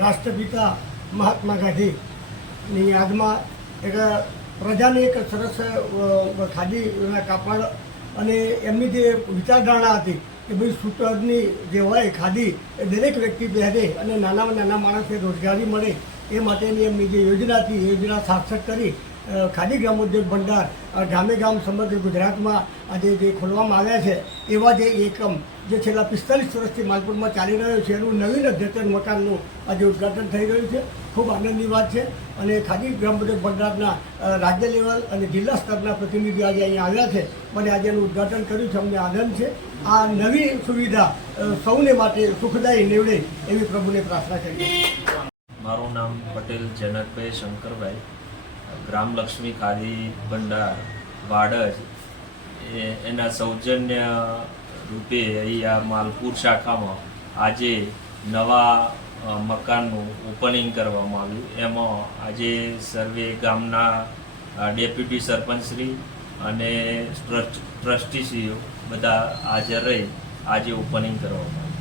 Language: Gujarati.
રાષ્ટ્રપિતા મહાત્મા ગાંધીની યાદમાં એક પ્રજાની એક સરસ ખાદીના કાપડ અને એમની જે વિચારધારણા હતી કે ભાઈ સૂતરની જે હોય ખાદી એ દરેક વ્યક્તિ પહેરે અને નાનામાં નાના માણસને રોજગારી મળે એ માટેની એમની જે યોજના હતી એ યોજના સાર્થક કરી ખાદી ગ્રામોદ્યોગ ભંડાર ગામે ગામ સમગ્ર ગુજરાતમાં આજે જે ખોલવામાં આવ્યા છે એવા જે એકમ જે છેલ્લા 45 વર્ષથી માલપુરમાં ચાલી રહ્યો છે એનું નવીન અદ્યતન મકાનનું આજે ઉદ્ઘાટન થઈ રહ્યું છે। ખૂબ આનંદની વાત છે અને ખાદી ગ્રામોદ્યોગ ભંડારના રાજ્ય લેવલ અને જિલ્લા સ્તરના પ્રતિનિધિઓ આજે અહીંયા આવ્યા છે મને આજે એનું ઉદ્ઘાટન કર્યું છે, અમને આનંદ છે। આ નવી સુવિધા સૌને માટે સુખદાયી નીવડે એવી પ્રભુને પ્રાર્થના કરીએ। મારું નામ પટેલ જનકભાઈ શંકરભાઈ, ગ્રામલક્ષ્મી ખાદી ભંડાર વાડજ એના સૌજન્ય રૂપે અહીંયા માલપુર શાખામાં આજે નવા મકાનનું ઓપનિંગ કરવામાં આવ્યું। એમાં આજે સર્વે ગામના ડેપ્યુટી સરપંચશ્રી અને ટ્રસ્ટીશ્રીઓ બધા હાજર રહી આજે ઓપનિંગ કરવામાં આવ્યું।